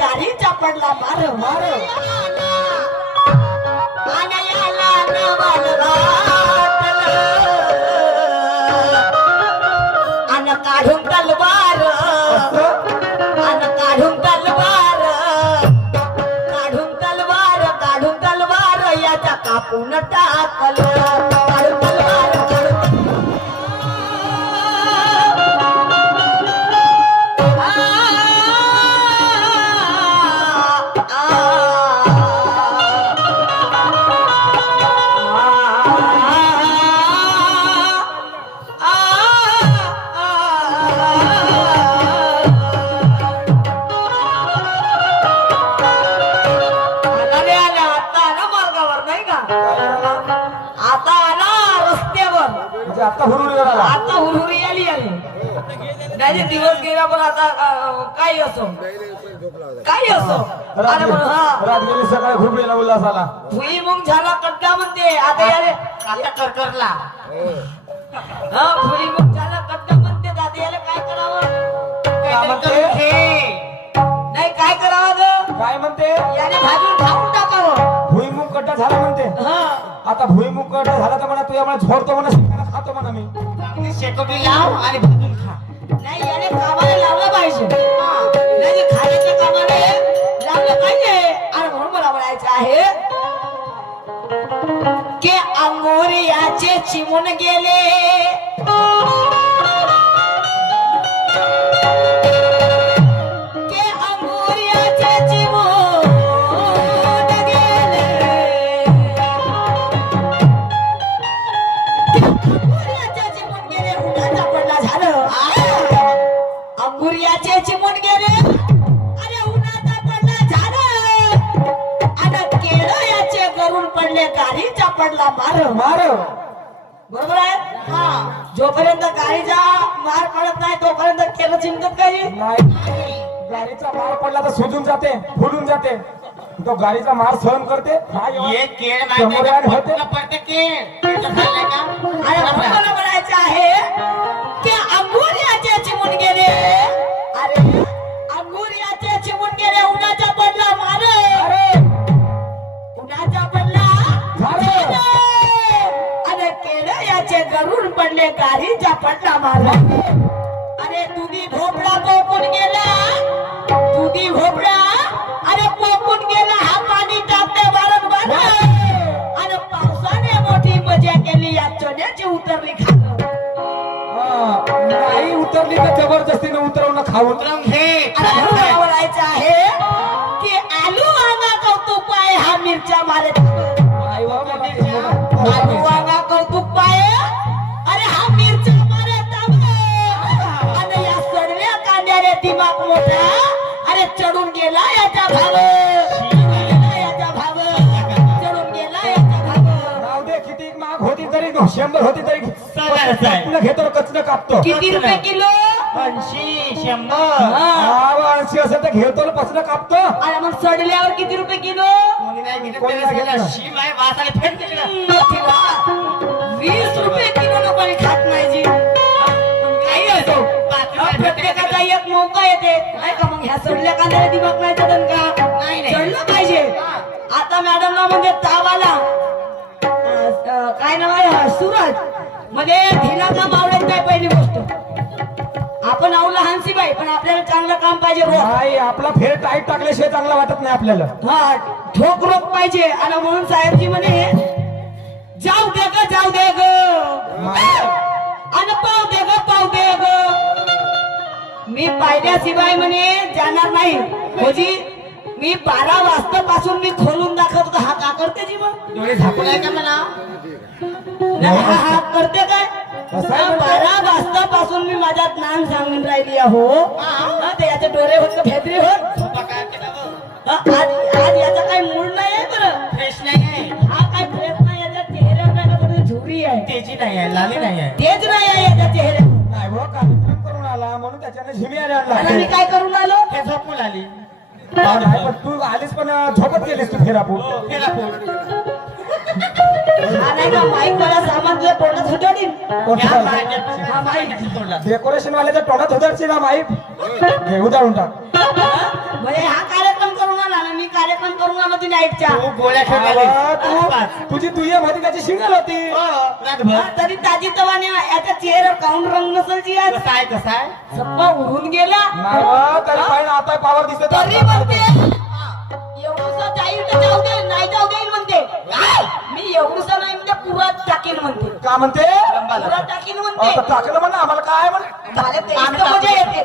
गाडीचा पडला मार मार आणि काढून तलवार आणि काढून तलवार काढून तलवार काढून तलवार याचा कापून टाकलं काढून तलवार आता हुरुरी झाला आता हुरहुरी आली नाही दिवस गेला पण आता काही असो काही असो अरे म्हणून रात्री सकाळी घुबडीला उल्हास आला भुईमुग झाला कट्टा म्हणते आता यारे आता करकरला हा भुईमुग झाला कट्टा म्हणते दादा याला काय करावं काय म्हणते नाही काय करावं ग काय म्हणते याने भाजून खाऊन टाकावं भुईमुग कट्टा झाला म्हणते हा आता भुईमुग कट्टा झाला तर म्हणा तू यामुळे झोडतो म्हणा शिकायला खातो म्हणा मी शेकोटी लाव आणि भाजून खा नाही याने कामाला लावलं पाहिजे नाही खाण्याच्या कामाने लावलं पाहिजे आणि म्हणून मला म्हणायचं आहे की अंगोरियाचे चिमून गेले के अंगोरियाचे चिमून गेले अंगोरियाचे चिमून गेले उन्हाचा पडला झालं अंगुरियाचे चिमून गेले अरे उन्हाचा पडला झालं आणि केळं याचे गरुड पडले गाडीचा पडला मार मार बरोबर आहे हा जोपर्यंत गाडीचा मार पडत नाही तोपर्यंत केलं चिंतत काही नाही गाडीचा मार पडला तर सुजून जाते फुलून जाते तो गाडीचा मार सहन करते ये केळ समोर नाही होते पडते केळ खाल्लं का अरे म्हणून मला म्हणायचं आहे की अंगुरियाचे चिमून गेले अरे अंगुरियाचे चिमून गेले उन्हाचा पडला मार अरे उन्हाचा पडला झालं. अरे केळं याचे गरुड पडले गाडीचा पडला मार अरे दुधी भोपळा पोकून गेला दुधी भोपळा अरे पोकून गेला हा पाणी टाकते वारंवार आणि पावसाने मोठी मजा केली या चण्याची उतरली खात नाही उतरली तर जबरदस्तीने उतरवणं खाऊन आवडायचं आहे की आलू वांगा कौतुक पाय हा मिरच्या मारत आलू वांगा कौतुक पाय अरे हा मिरच्या मारत आणि या सडव्या कांद्याने दिमाग मोठा अरे चढून गेला याचा भाव याचा भाव चढून गेला याचा भाव राहू दे किती महाग होती तरी 100 होती तरी घेतो कचन कापतो किती रुपये किलो 80 100 80 असेल तर घेतो पचन कापतो अरे मग सडल्यावर किती रुपये किलो कोणी नाही घेतलं कोणी नाही घेतलं. शिव आहे वासाला फेड तिकडं 20 रुपये किलो लोकांनी खात नाही जी काही असो प्रत्येकाचा एक मौका येते नाही का मग ह्या सडल्या कांद्याला दिमाग नाही चढन का नाही. चढलं पाहिजे आता मॅडमला म्हणजे ताव आला काय नाव आहे सूरज मध्ये ढिला काम आवडत नाही पहिली गोष्ट आपण आवला हंसीबाई पण आपल्याला चांगलं काम पाहिजे रोज नाही आपला फेर टाईट टाकल्याशिवाय चांगला वाटत नाही आपल्याला हा ठोक रोग पाहिजे आणि म्हणून साहेबजी म्हणे जाऊ दे ग आणि पाव दे ग मी पाहिल्याशिवाय म्हणे जाणार नाही होजी मी 12 वाजतापासून मी खोलून दाखवत होतो हा का करते जी मग डोळे झाकून आहे का मला हा करते काय असं आहे म्हणते? 12 वाजतापासून मी माझ्या ज्ञान सांगून राहिली हो ते याचे डोळे होत का फेदरी होत झोपा काय केलं गं? आज याचा काही मूड नाही आहे बरं फ्रेश नाही आहे हा काय प्रयत्न आहे याच्या चेहऱ्यावर काय का थोडी झुरी आहे तेजी नाही आहे लाली नाही आहे तेच नाही आहे याच्या चेहऱ्यावर नाही भाऊ कार्यक्रम करून आला म्हणून त्याच्याने झिमी आणि मी आणला काय करून आलो हे झोपून आली नाही, पण तू आलीस पण झोपत गेलीस तू फेरापूर केला फोन हा नाही का माईक मला सामान तुझ्या तोंडात होती हा माहिती तोडला डेकोरेशन वाल्याच्या तोंडात उधळची ना माईप घे उधळून टाक म्हणजे हा काय कार्यक्रम करून आलो ती नाईटच्या तू गोळ्या खेळायला अहो, तुझी तुझ्या मध्ये त्याची शिंगल होती रातभर तरी ताजी तवाने याच्या चेहऱ्यावर काऊन रंग नसेल आज कसा आहे कसा आहे सप्पा उडून गेला नाही बा, तरी पाहिजे आता पावर दिसत तरी म्हणते एवढंसं जाईल तर जाऊ दे नाही जाऊ देईल म्हणते मी एवढंसं नाही म्हणते पुरात टाकीन म्हणते का म्हणते पुरात टाकीन म्हणते आता टाकलं म्हणा आम्हाला काय म्हण झाले ते इतकं मजा येते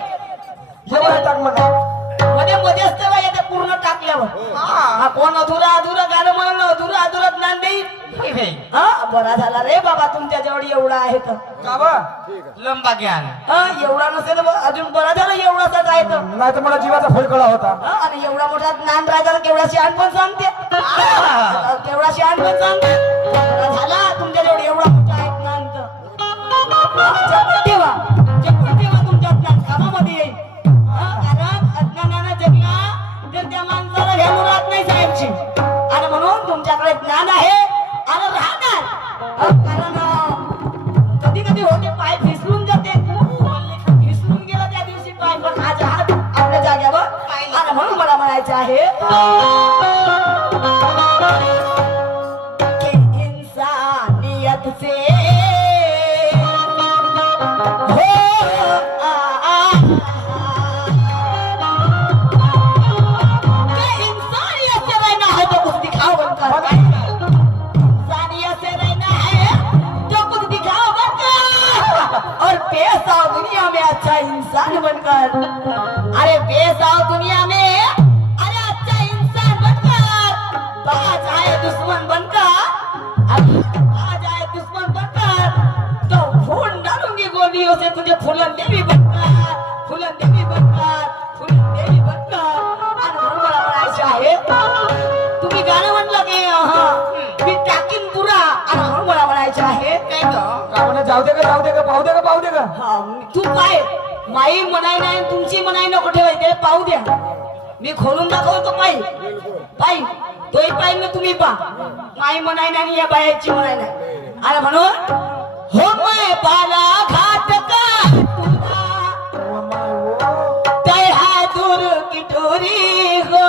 जेवण टाक म्हणा मध्ये मध्ये असते बा येते पूर्ण टाकल्यावर हा कोण अधुरा अधुरा गाणं म्हणलं अधुरा अधुरा ज्ञान देईल हा बरा झाला रे बाबा तुमच्या जवळ एवढा आहे तर का बा लंबा ज्ञान हा एवढा नसेल बा, अजून बरा झाला एवढाच आहे तर नाही तर मला जीवाचा फळकळा होता हा, आणि एवढा मोठा ज्ञान राजाला केवढा शहाणपण सांगते केवढा शहाणपण सांगते बरा झाला तुमच्या जवळ एवढा मोठा आहे ज्ञान तर जपून ठेवा तुमच्या ज्ञान कामामध्ये येईल हा, कारण अज्ञानानं जगला तर त्या माणसाला व्हॅल्यू राहत नाही साहेबची आणि म्हणून तुमच्याकडे ज्ञान आहे आणि राहणार कारण कधी कधी होते पाय फिसलून जाते फिसलून गेला त्या दिवशी पाय पण आज हात आपल्या जाग्यावर आणि म्हणून मला म्हणायचं आहे की इंसानियत से हो इंसानियत से रहना है तो कुछ दिखाओ बनकर इंसानियत से रहना है तो कुछ दिखाओ बनकर और पेश आओ दुनिया में अच्छा इंसान बनकर अरे पेश आओ दुनिया में अरे अच्छा इंसान बनकर बाज आए दुश्मन बनकर आ जाए दुश्मन बनकर तो फोन डालूंगी गोलियों से तुझे फुलन देवी बनकर फुलन देवी बनकर फुलन देवी बनकर आणि म्हणून मला म्हणायचं आहे तुम्ही गाणं म्हणलं की मी टाकीन पुरा आणि म्हणून मला म्हणायचं आहे काय गं? का म्हणा जाऊ दे का जाऊ दे का पाहू दे का पाहू दे का हा, तू काय माई म्हणाय नाही तुमची म्हणाय नको ठेवायचे पाहू द्या मी खोलून दाखवतो पाई तोही पाहिजे ना तुम्ही पा माई म्हणाय नाही आणि या बायाची म्हणाय नाही आणि म्हणून हो मैं बाला घाट का तय है दूर की डोरी हो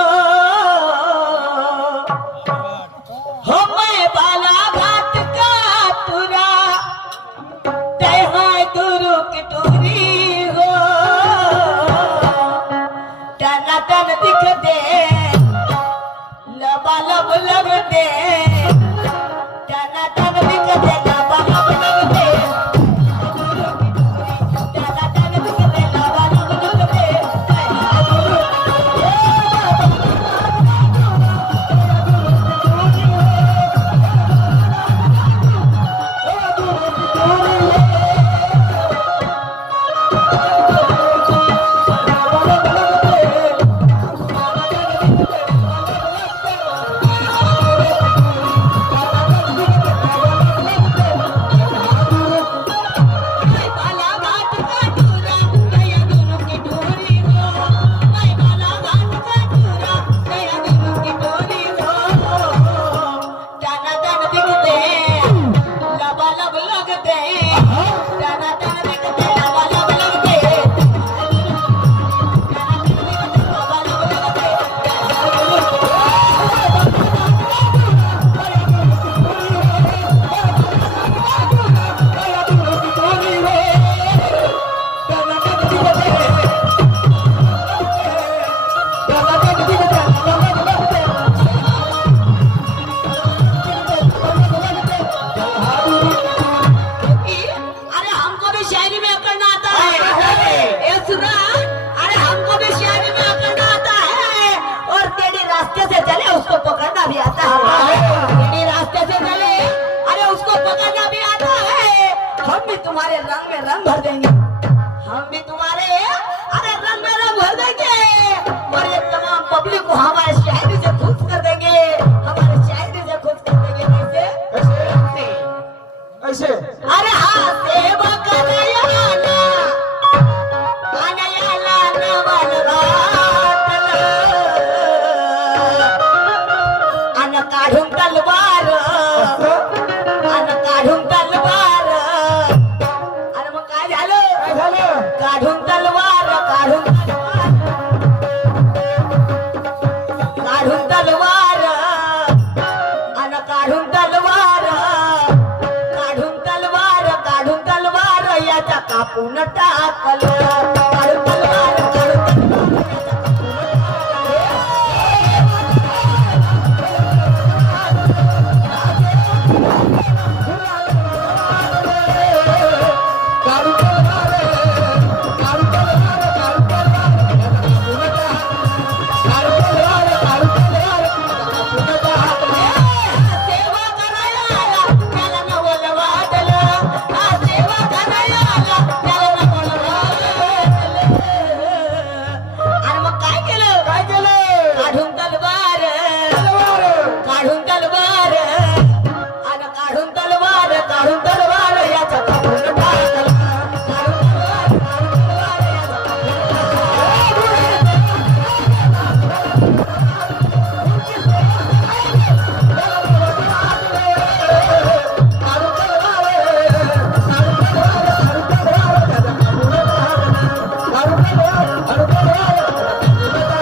हो मैं बाला घाट का तुरा तय है दूर की डोरी हो टना टन दिख दे लबा लब लग दे टना टन दिख दे लबा लब लग दे टना टन दिख दे लबा लब लग दे बाला घाट का टूरा गया दोनों की डोरी हो मैं बाला घाट का टूरा गया दोनों की डोरी हो टाना टान दिखते लबा लब लगते टाना टान दिखते लबा लब लगते लबा लब लगते अरे हमको भी शायरी में अकड़ना आता है ए सुना अरे हमको भी शायरी में अकड़ना आता है और तेरे रास्ते से चले उसको पकड़ना भी आता है तेरे रास्ते से चले अरे उसको पकड़ना भी आता है हम भी तुम्हारे रंग में रंग भर देंगे हम भी तुम्हारे अरे रंग में रंग भर देंगे और ये तमाम पब्लिक को हमारे शायरी से खुश कर देंगे हमारे शायरी से खुश कर देंगे कैसे ऐसे अरे हा सेवा करयाला अनयाला नवल वाटलं अन काढून तलवार अन काढून तलवार अरे मग काय झालं काय झालं काढून तलवार काढून तलवार काढून काढून तलवार सेवा करायला आला त्याला नवल वाटलं हा सेवा करायला आला त्याला नवल वाटलं आणि मग काय केलं काढून तलवार काढून तलवार आणि काढून तलवार याचा कापून टाकला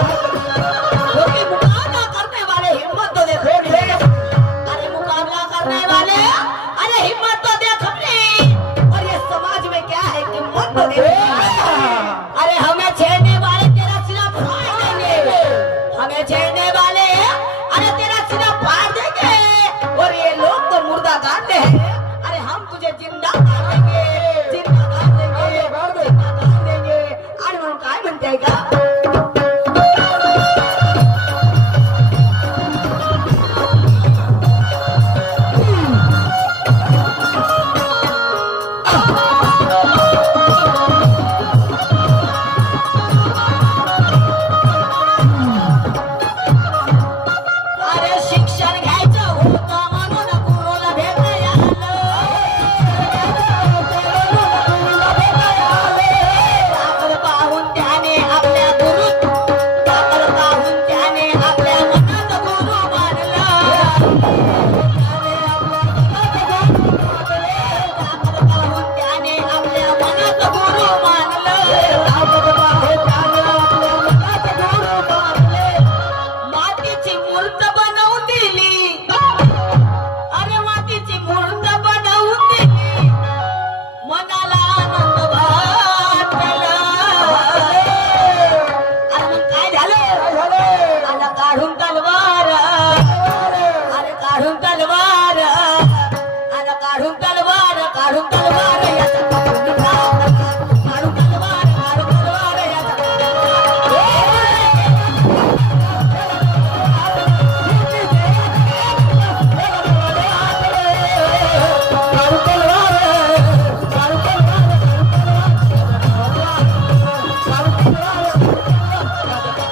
क्योंकि मुकाबला करने वाले हिम्मत तो देखो अरे मुकाबला करने वाले अरे हिम्मत तो देख अपनी और ये समाज में क्या है कि हिम्मत तो देख अरे हमें छेड़ने वाले तेरा सीना फाड़ देंगे हमें छेड़ने वाले अरे तेरा सीना फाड़ देंगे और ये लोग तो मुर्दा गाते हैं अरे हम तुझे जिंदा कर देंगे जिंदा कर देंगे जिंदा कर देंगे अरे म्हणून काय म्हणते का अरे शिक्षण घ्यायचं होतं म्हणून गुरुला भेटायला ताकद पाहून त्याने आपल्या गुरु ताकद पाहून त्याने आपल्या मनात गुरु मानला ताकद पाहून त्याने आपल्या मनात गुरु मानलं ताकद पाहून त्याने आपल्या मनात गुरु मानले मातीची मूर्त बनवून दिली अरे मातीची मूर्त बनवून दिली मनाला आनंद वाटला अरे मग काय झालं आता काढून तलवार अरे काढून तलवार आता काढून तलवार याचा कापून टाकला. काढून तलवार याचा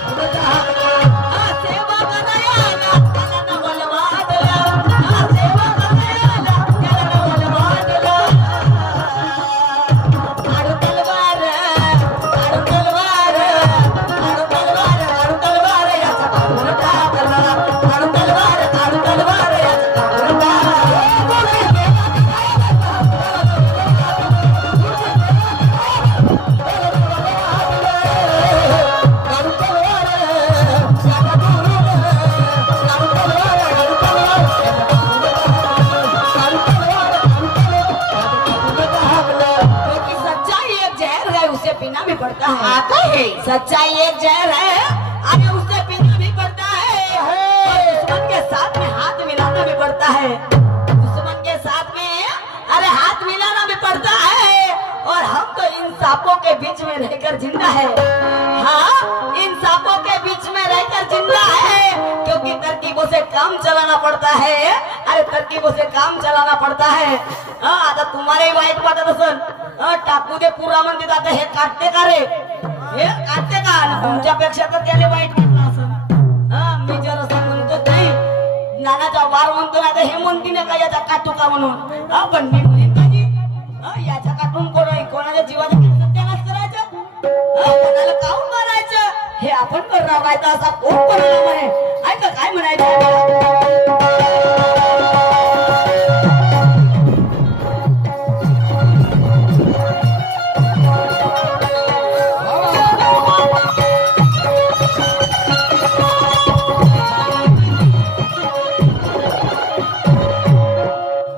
हा सेवा करायला त्याला नवल वाटलं हा सेवा करायला त्याला नवल वाटलं काढून तलवार याचा कापून टाकला काढून तलवार याचा कापून क्योंकि सच्चाई एक जहर है उसे पीना भी पड़ता है आता है सच्चाई एक जहर है अरे उसे पीना भी पड़ता है और दुश्मन के साथ में हाथ मिलाना भी पड़ता है दुश्मन के साथ में अरे हाथ मिलाना भी पड़ता है और हम तो इन सांपों के बीच में रहकर जिंदा है हाँ इन सांपों के बीच में रहकर जिंदा है क्योंकि तरकीबों से काम चलाना पड़ता है अरे तरकीबों से काम चलाना पड़ता है हाँ आता तुम्हारे वाईट वाटत असन टाकू दे पुरा म्हणते आता हे काटते का रे हे काटते का आणि तुमच्यापेक्षा तर त्याने वाईट वाटलं असं हा मी जर असं म्हणतो नाही नानाचा वार म्हणतो ना आता हे म्हणते ना का याचा काटू का म्हणून हा पण मी म्हणेन का जी याचा काटून कोणाच्या जीवाचा सत्यानाश करायचं कोणाला काऊन मारायचं हे आपण करणार नाही तर असा कोण कोणाला म्हणे ऐका काय म्हणायचं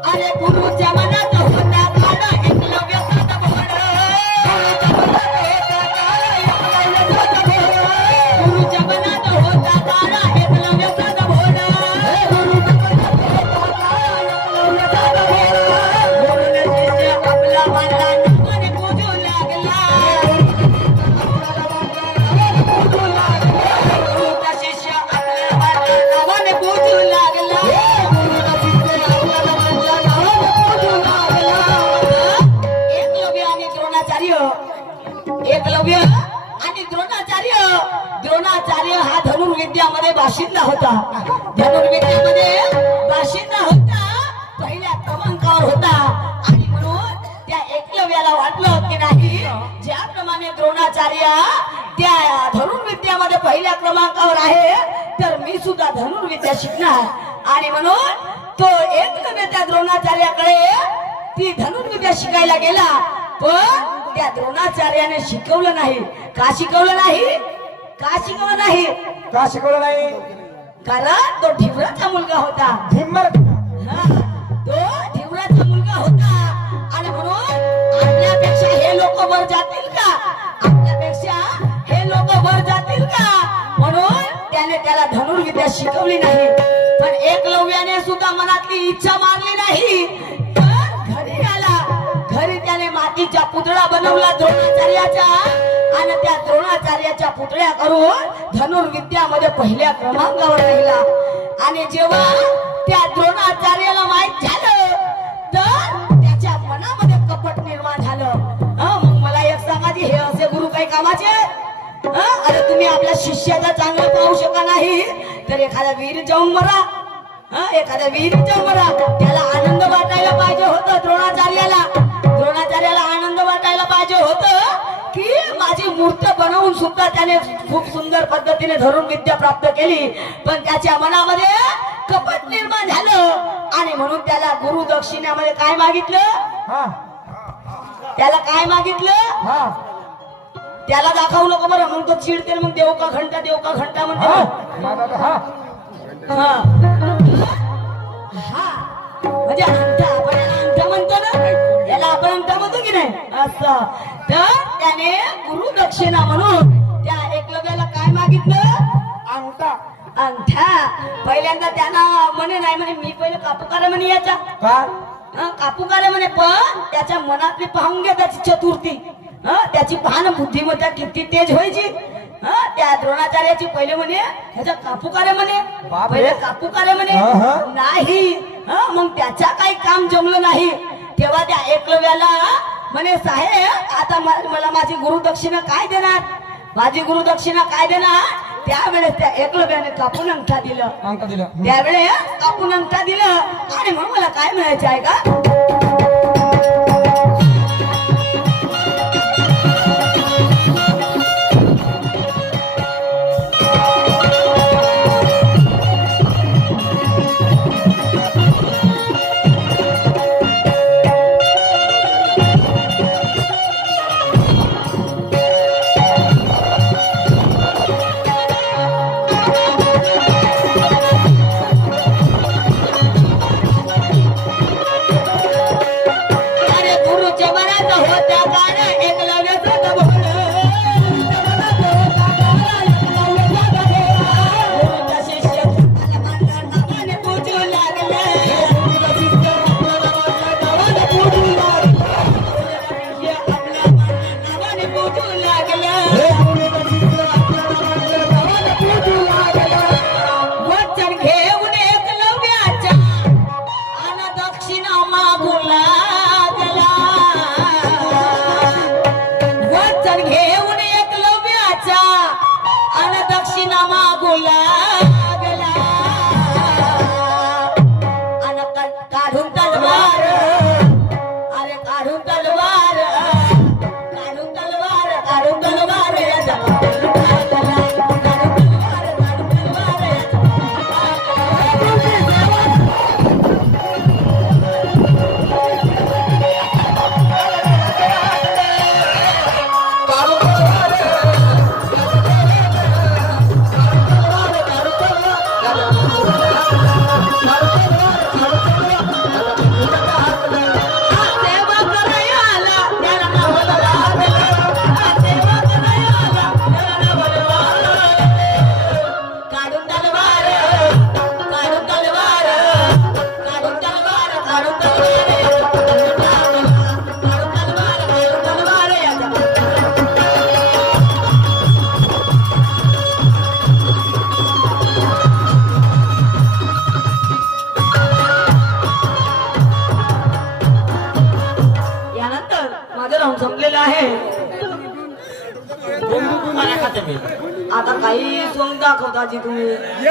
अरे गुरुच्या मनात होता काढा एकलव्य साधा भोळ. द्रोणाचार्य हा धनुर्विद्यामध्ये बाशिंदा होता. धनुर्विद्यामध्ये बाशिंदा होता, पहिल्या क्रमांकावर होता. आणि म्हणून त्या एकलव्याला वाटलं की नाही, ज्याप्रमाणे द्रोणाचार्य त्या धनुर्विद्यामध्ये पहिल्या क्रमांकावर आहे, तर मी सुद्धा धनुर्विद्या शिकणार. आणि म्हणून तो एकलव्य त्या द्रोणाचार्याकडे ती धनुर्विद्या शिकायला गेला. पण त्या द्रोणाचार्याने शिकवलं नाही. का शिकवलं नाही? का शिकवलं नाही? का शिकवलं नाही? कारण तो ढिवराचा मुलगा होता. धिम्मर. हा, तो ढिवराचा मुलगा होता. आणि म्हणून आपल्यापेक्षा हे लोक वर जातील का? आपल्यापेक्षा हे लोक वर जातील का? म्हणून त्याने त्याला धनुर्विद्या शिकवली नाही. पण एकलव्याने सुद्धा मनातली इच्छा मारली नाही. तर घरी आला. घरी त्याने मातीचा पुतळा बनवला द्रोणाचार्याचा. आणि त्या द्रोणाचार्याच्या पुतळ्या करून धनुर्विद्यामध्ये पहिल्या क्रमांकावर राहिला. आणि जेव्हा त्या द्रोणाचार्याला माहित झालं, तर त्याच्या मनामध्ये कपट निर्माण झालं. मग मला एक सांगा, हे असे गुरु काही कामाचे? अरे तुम्ही आपल्या शिष्याचा चांगलं पाहू शका नाही, तर एखाद्या विहिरीत जाऊन मरा. एखाद्या विहिरीत जाऊन मरा. त्याला आनंद वाटायला पाहिजे होतं. द्रोणाचार्याला आनंद वाटायला पाहिजे होतं की माझी मूर्ती बनवून सुद्धा त्याने खूप सुंदर पद्धतीने धनुर्विद्या प्राप्त केली. पण त्याच्या मनामध्ये कपट निर्माण झालं. आणि म्हणून त्याला गुरु दक्षिणामध्ये काय मागितलं? हा त्याला काय मागितलं? हा त्याला दाखवू नको बरं, मग तो चिडते. मग देव का घंटा, देव का घंटा म्हणते. हा हा हा म्हणजे अंगठा, आपण याला अंगठा म्हणतो ना, याला आपण अंगठा म्हणतो की नाही? असं. तर त्याने गुरु दक्षिणा म्हणून त्या एकलव्याला काय मागितलं? अंगठा. अंगठा. पहिल्यांदा त्यांना म्हणे नाही, म्हणे मी पहिले कापूकार म्हणे याचा. का? कापूकार म्हणे. पण त्याच्या मनातली पाहून घ्या त्याची चतुर्थी. त्याची पाहणं बुद्धिमत्ता किती तेज व्हायची. त्या द्रोणाचार्याची पहिले म्हणे ह्याचा कापूकारे म्हणे, पहिले कापूकारे म्हणे नाही. मग त्याच्या काही काम जमलं नाही. तेव्हा त्या एकलव्याला म्हणे, साहेब आता मला माझी गुरुदक्षिणा काय देणार? माझी गुरुदक्षिणा काय देणार? त्यावेळेस त्या एकलव्याने कापून अंगठा दिलं. अंगठा दिलं. त्यावेळेस कापून अंगठा दिलं. आणि मग मला काय म्हणायचं आहे का? संपलेलं आहे. आता काही सोंग दाखवता जी तुम्ही